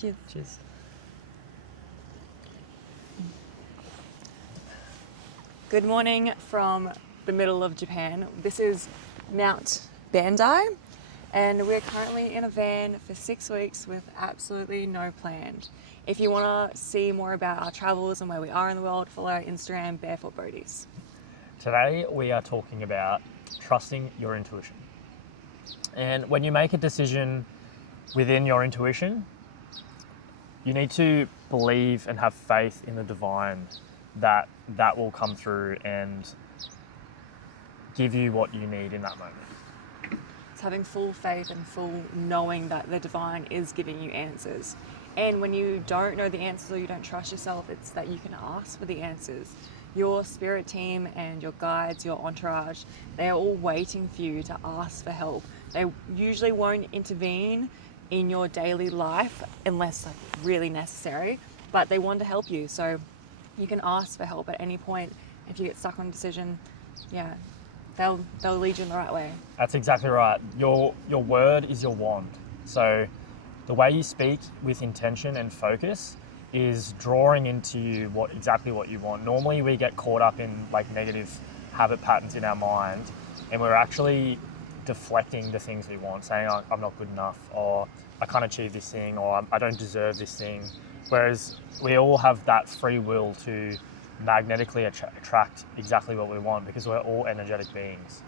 Cheers. Cheers. Good morning from the middle of Japan. This is Mount Bandai, and we're currently in a van for 6 weeks with absolutely no plan. If you want to see more about our travels and where we are in the world, follow our Instagram, Barefoot Boaties. Today we are talking about trusting your intuition. And when you make a decision within your intuition, you need to believe and have faith in the divine that will come through and give you what you need in that moment. It's having full faith and full knowing that the divine is giving you answers. And when you don't know the answers or you don't trust yourself, it's that you can ask for the answers. Your spirit team and your guides, your entourage, they're all waiting for you to ask for help. They usually won't intervene in your daily life unless really necessary, but they want to help you. So you can ask for help at any point. If you get stuck on a decision, they'll lead you in the right way. That's exactly right. Your word is your wand. So the way you speak with intention and focus is drawing into you exactly what you want. Normally we get caught up in negative habit patterns in our mind, and we're actually deflecting the things we want, saying I'm not good enough, or I can't achieve this thing, or I don't deserve this thing. Whereas we all have that free will to magnetically attract exactly what we want, because we're all energetic beings.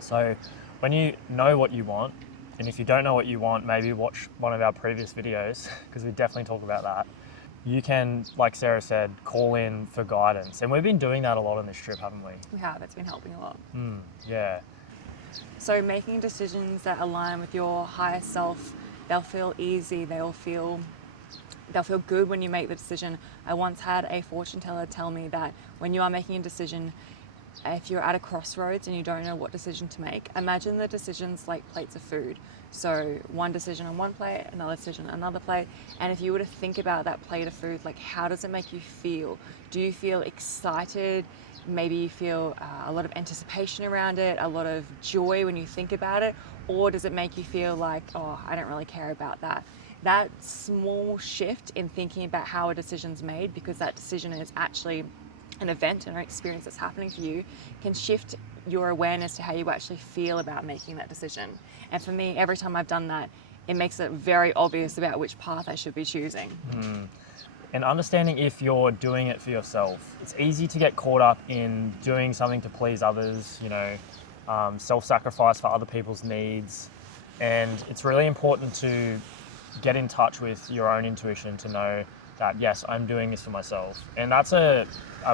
So when you know what you want, and if you don't know what you want, maybe watch one of our previous videos, because we definitely talk about that. You can, like Sarah said, call in for guidance. And we've been doing that a lot on this trip, haven't we? We have. It's been helping a lot. Yeah. So making decisions that align with your higher self, they'll feel easy. They'll feel good when you make the decision. I once had a fortune teller tell me that when you are making a decision, if you're at a crossroads and you don't know what decision to make, imagine the decisions like plates of food. So one decision on one plate, another decision on another plate. And if you were to think about that plate of food, how does it make you feel? Do you feel excited? Maybe you feel a lot of anticipation around it, a lot of joy when you think about it? Or does it make you feel like, oh, I don't really care about that? That small shift in thinking about how a decision's made, because that decision is actually an event and an experience that's happening for you, can shift your awareness to how you actually feel about making that decision. And for me, every time I've done that, it makes it very obvious about which path I should be choosing. And understanding if you're doing it for yourself. It's easy to get caught up in doing something to please others, self-sacrifice for other people's needs. And it's really important to get in touch with your own intuition to know that, yes, I'm doing this for myself. And that's a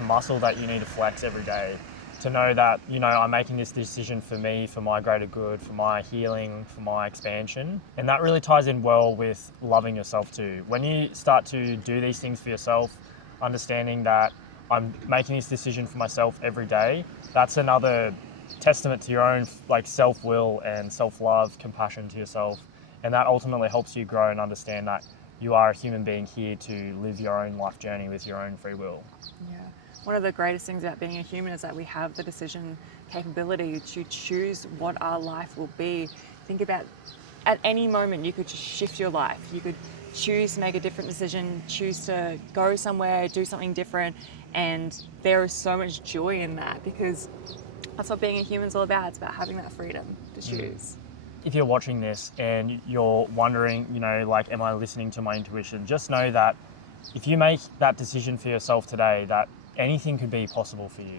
muscle that you need to flex every day, to know that, I'm making this decision for me, for my greater good, for my healing, for my expansion. And that really ties in well with loving yourself too. When you start to do these things for yourself, understanding that I'm making this decision for myself every day, that's another testament to your own self-will and self-love, compassion to yourself. And that ultimately helps you grow and understand that you are a human being here to live your own life journey with your own free will. Yeah. One of the greatest things about being a human is that we have the decision capability to choose what our life will be. Think about, at any moment, you could just shift your life. You could choose to make a different decision, choose to go somewhere, do something different. And there is so much joy in that, because that's what being a human is all about. It's about having that freedom to choose. If you're watching this and you're wondering, am I listening to my intuition? Just know that if you make that decision for yourself today, that anything could be possible for you.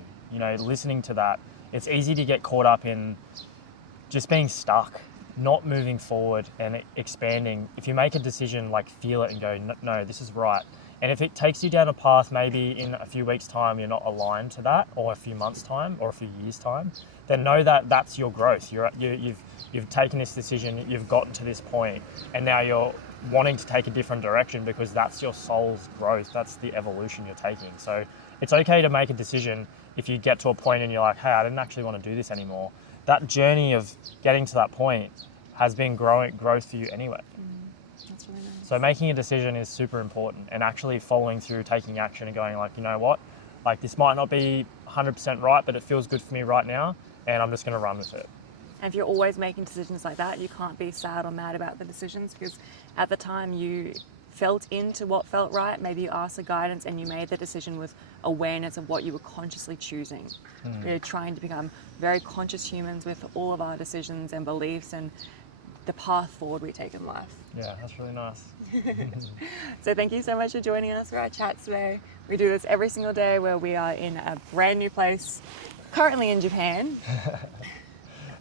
Listening to that, it's easy to get caught up in just being stuck, not moving forward and expanding. If you make a decision, feel it and go, no, this is right. And if it takes you down a path, maybe in a few weeks' time you're not aligned to that, or a few months' time, or a few years' time, then know that that's your growth. You've taken this decision, you've gotten to this point, and now you're wanting to take a different direction, because that's your soul's growth. That's the evolution you're taking. So it's okay to make a decision if you get to a point and you're like, hey, I didn't actually want to do this anymore. That journey of getting to that point has been growth for you anyway. That's really nice. So making a decision is super important, and actually following through, taking action and going you know what, this might not be 100% right, but it feels good for me right now, and I'm just going to run with it. And if you're always making decisions like that, you can't be sad or mad about the decisions, because at the time you felt into what felt right. Maybe you asked the guidance and you made the decision with awareness of what you were consciously choosing. We're trying to become very conscious humans with all of our decisions and beliefs and the path forward we take in life. Yeah, that's really nice. So thank you so much for joining us for our chats today. We do this every single day where we are in a brand new place, currently in Japan.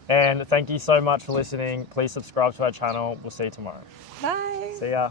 And thank you so much for listening. Please subscribe to our channel. We'll see you tomorrow. Bye. See ya.